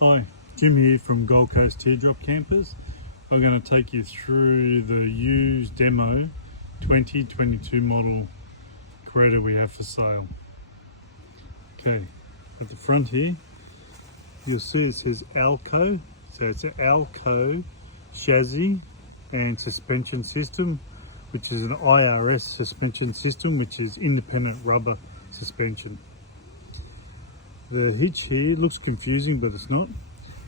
Hi, Jim here from Gold Coast Teardrop Campers. I'm going to take you through the used demo 2022 model Caretta we have for sale. Okay, at the front here, you'll see it says Alco. So it's an Alco chassis and suspension system, which is an IRS suspension system, which is independent rubber suspension. The hitch here looks confusing, but it's not.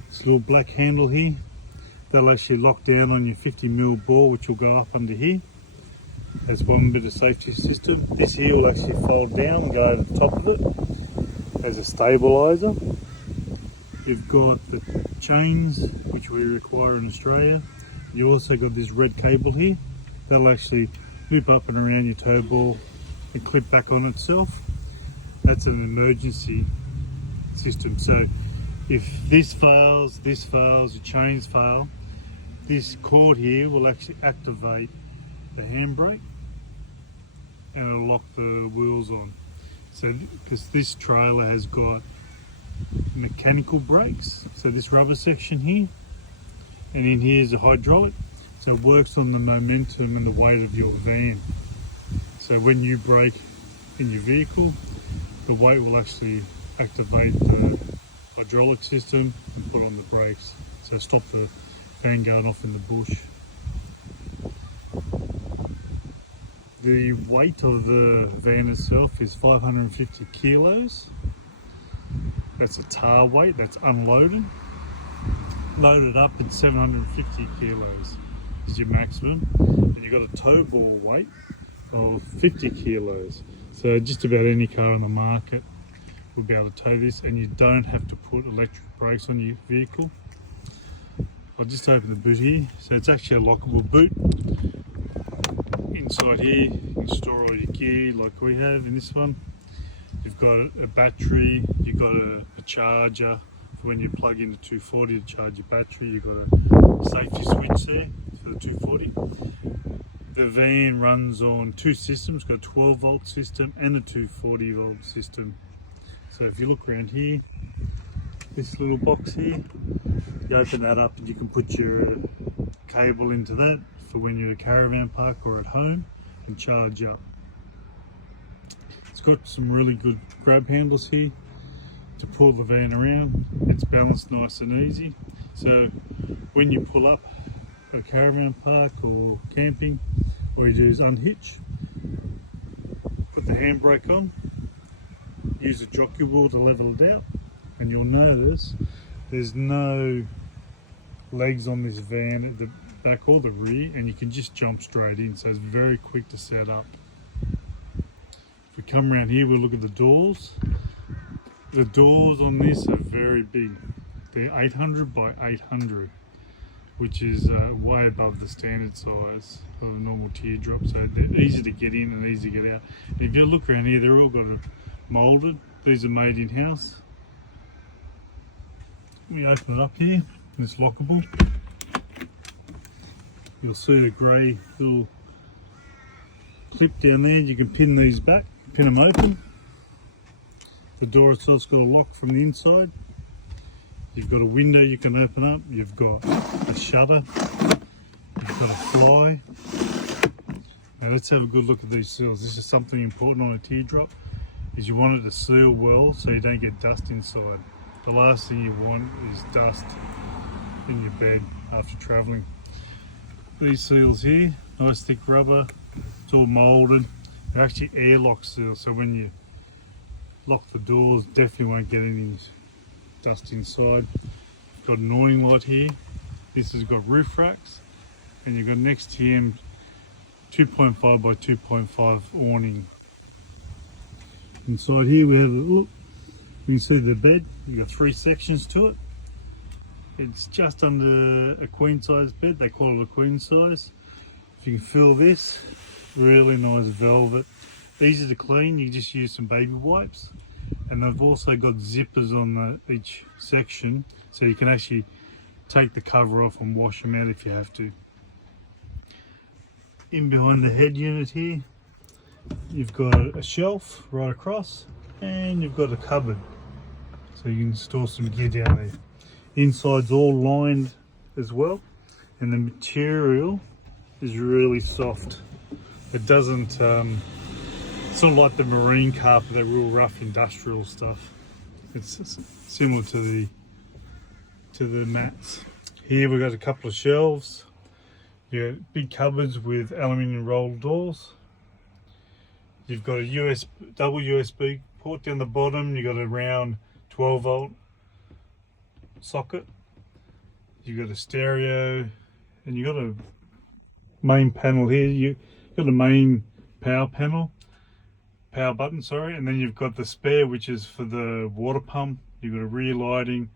It's a little black handle here. That'll actually lock down on your 50mm bore, which will go up under here. That's one bit of safety system. This here will actually fold down and go over the top of it as a stabilizer. You've got the chains, which we require in Australia. You also got this red cable here. That'll actually loop up and around your tow ball and clip back on itself. That's an emergency system. So if this fails, the chains fail, this cord here will actually activate the handbrake and it'll lock the wheels on. So because this trailer has got mechanical brakes, so this rubber section here, and in here is a hydraulic, so it works on the momentum and the weight of your van. So when you brake in your vehicle, the weight will actually activate the hydraulic system and put on the brakes, so stop the van going off in the bush. The weight of the van itself is 550 kilos. That's a tare weight, that's unloaded. Loaded up, it's 750 kilos is your maximum. And you've got a tow ball weight of 50 kilos. So just about any car on the market will be able to tow this, and you don't have to put electric brakes on your vehicle. I'll just open the boot here. So it's actually a lockable boot. Inside here you can store all your gear like we have in this one. You've got a battery, you've got a charger for when you plug into 240 to charge your battery. You've got a safety switch there for the 240. The van runs on two systems, got a 12 volt system and a 240 volt system. So if you look around here, this little box here, you open that up and you can put your cable into that for when you're at a caravan park or at home and charge up. It's got some really good grab handles here to pull the van around. It's balanced nice and easy. So when you pull up at a caravan park or camping, all you do is unhitch, put the handbrake on, use a jockey wheel to level it out, and you'll notice there's no legs on this van at the back or the rear, and you can just jump straight in, so it's very quick to set up. If we come around here, we'll look at the doors. The doors on this are very big. They're 800 by 800, which is way above the standard size of a normal teardrop, so they're easy to get in and easy to get out. And if you look around here, they're all got a molded. These are made in-house. We open it up here, and it's lockable. You'll see a grey little clip down there. You can pin these back, pin them open. The door itself's got a lock from the inside. You've got a window you can open up. You've got a shutter. You've got a fly. Now let's have a good look at these seals. This is something important on a teardrop, is you want it to seal well so you don't get dust inside. The last thing you want is dust in your bed after travelling. These seals here, nice thick rubber, it's all moulded. They're actually airlock seals, so when you lock the doors, definitely won't get any dust inside. Got an awning light here. This has got roof racks, and you've got next to him 2.5 by 2.5 awning. Inside here we have a look. You can see the bed. You've got three sections to it. It's just under a queen size bed. They call it a queen size. If you can feel this, really nice velvet. Easy to clean. You just use some baby wipes. And they've also got zippers on each section, so you can actually take the cover off and wash them out if you have to. In behind the head unit here, you've got a shelf right across, and you've got a cupboard, so you can store some gear down there. The inside's all lined as well, and the material is really soft. It doesn't, it's not like the marine carpet, that real rough industrial stuff. It's similar to the mats. Here we've got a couple of shelves. You got big cupboards with aluminium roll doors. You've got a double USB port down the bottom. You've got a round 12 volt socket. You've got a stereo, and you've got a main panel here. You've got a main power button, sorry, and then you've got the spare, which is for the water pump. You've got a rear lighting,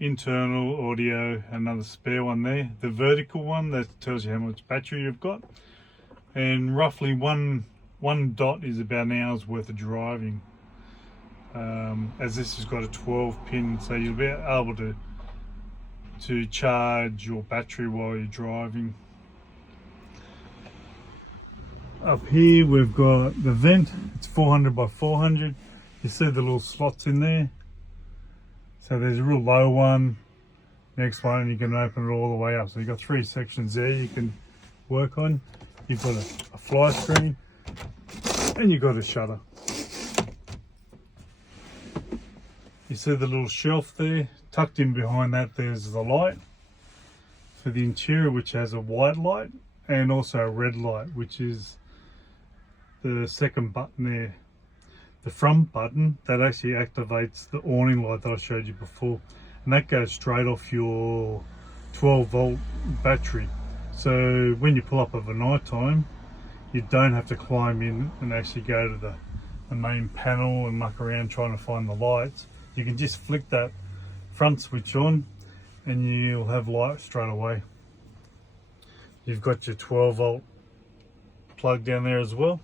internal audio, another spare one there. The vertical one that tells you how much battery you've got, and roughly one dot is about an hour's worth of driving. As this has got a 12 pin, so you'll be able to charge your battery while you're driving. Up here we've got the vent. It's 400 by 400. You see the little slots in there. So there's a real low one, next one, and you can open it all the way up. So you've got 3 sections there you can work on. You've got a fly screen, and you've got a shutter. You see the little shelf there? Tucked in behind that there's the light for the interior, which has a white light and also a red light, which is the second button there. The front button, that actually activates the awning light that I showed you before, and that goes straight off your 12 volt battery. So when you pull up over night time, you don't have to climb in and actually go to the main panel and muck around trying to find the lights. You can just flick that front switch on and you'll have light straight away. You've got your 12 volt plug down there as well.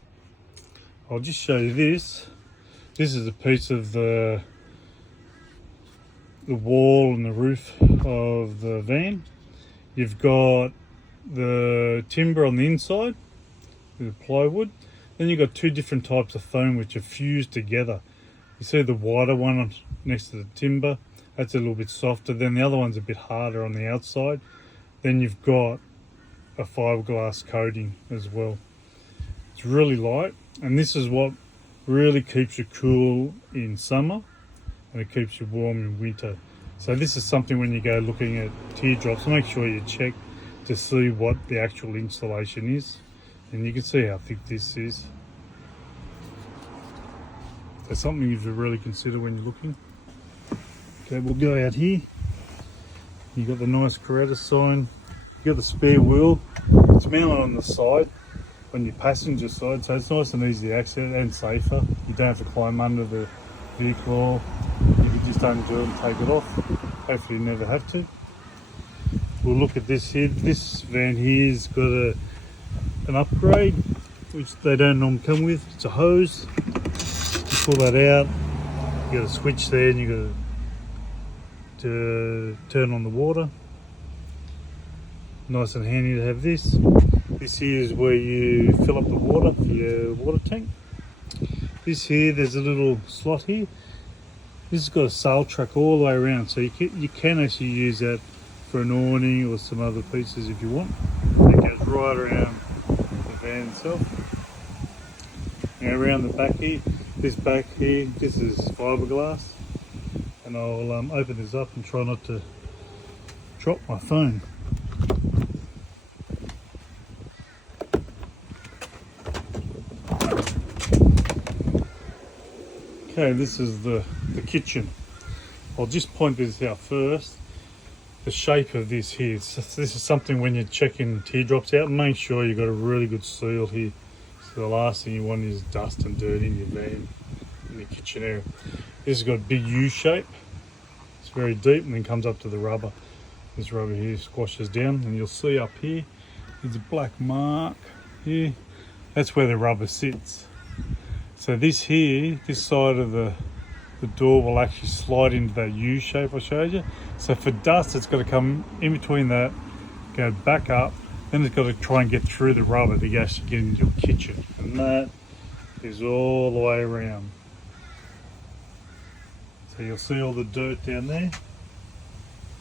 I'll just show you this. This is a piece of the wall and the roof of the van. You've got the timber on the inside, the plywood. Then you've got 2 different types of foam which are fused together. You see the wider one next to the timber, that's a little bit softer. Then the other one's a bit harder on the outside. Then you've got a fiberglass coating as well. It's really light, and this is what really keeps you cool in summer, and it keeps you warm in winter. So this is something when you go looking at teardrops, make sure you check to see what the actual installation is, and you can see how thick this is. So something you have to really consider when you're looking. Okay, we'll go out here. You've got the nice Caretta sign. You've got the spare wheel. It's mounted on the side, on your passenger side, so it's nice and easy to access and safer. You don't have to climb under the vehicle. You can just undo it and take it off. Hopefully you never have to. We'll look at this here. This van here's got an upgrade, which they don't normally come with. It's a hose. You pull that out. You got a switch there, and you got to turn on the water. Nice and handy to have this. This here is where you fill up the water for your water tank. This here, there's a little slot here. This has got a sail track all the way around, so you can actually use that for an awning or some other pieces if you want. It goes right around the van itself. Now around the back here, this is fiberglass, and I'll open this up and try not to drop my phone. Okay, this is the kitchen. I'll just point this out first. The shape of this here. So this is something when you're checking teardrops out, make sure you've got a really good seal here. So the last thing you want is dust and dirt in your van, in the kitchen area. This has got a big U shape. It's very deep and then comes up to the rubber. This rubber here squashes down, and you'll see up here, there's a black mark here. That's where the rubber sits. So this here, this side of the door will actually slide into that U shape I showed you. So for dust, it's got to come in between that, go back up, then it's got to try and get through the rubber to actually get into your kitchen. And that is all the way around. So you'll see all the dirt down there.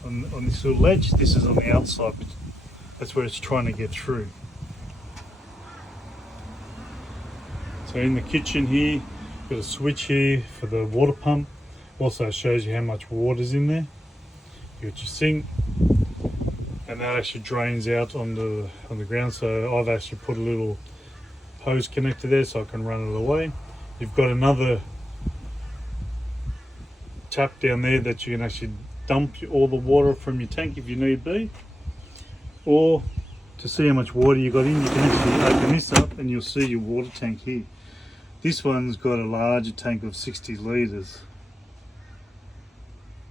on this little ledge. This is on the outside. That's where it's trying to get through. So in the kitchen here, got a switch here for the water pump. Also shows you how much water's in there. You got your sink, and that actually drains out on the ground. So I've actually put a little hose connector there so I can run it away. You've got another tap down there that you can actually dump all the water from your tank if you need be. Or to see how much water you got in, you can actually open this up and you'll see your water tank here. This one's got a larger tank of 60 litres.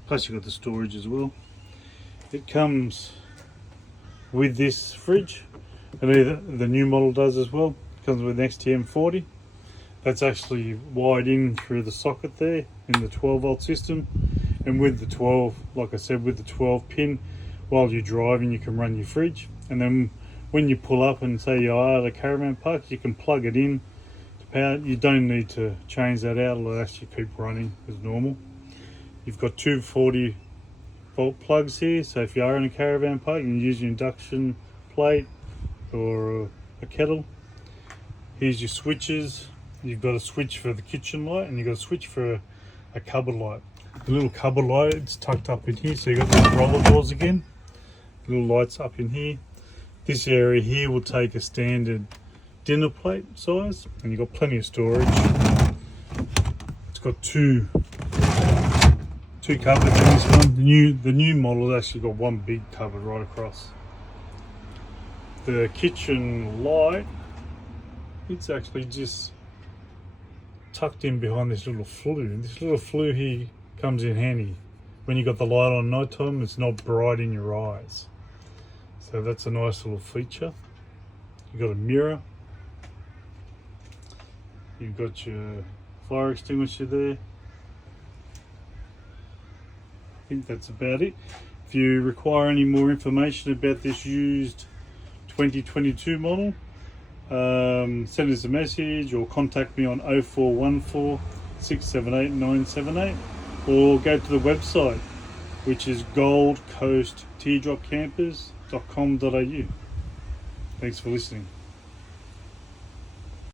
Plus you've got the storage as well. It comes with this fridge, and the new model does as well. It comes with an XTM40. That's actually wired in through the socket there in the 12 volt system. And with the 12, like I said, with the 12 pin, while you're driving you can run your fridge. And then when you pull up and say you are at a caravan park, you can plug it in to power. You don't need to change that out, it'll actually keep running as normal. You've got two 40 volt plugs here, so if you are in a caravan park, you can use your induction plate or a kettle. Here's your switches. You've got a switch for the kitchen light, and you've got a switch for a cupboard light. The little cupboard light, it's tucked up in here, so you've got these roller doors again. Little lights up in here. This area here will take a standard dinner plate size, and you've got plenty of storage. It's got two cupboards in this one. The new model has actually got one big cupboard right across. The kitchen light, it's actually just tucked in behind this little flue. This little flue here comes in handy when you got the light on night time. It's not bright in your eyes, so that's a nice little feature. You've got a mirror, you've got your fire extinguisher there. I think that's about it. If you require any more information about this used 2022 model, send us a message or contact me on 0414 678 978, or go to the website, which is goldcoastteardropcampers.com.au. Thanks for listening.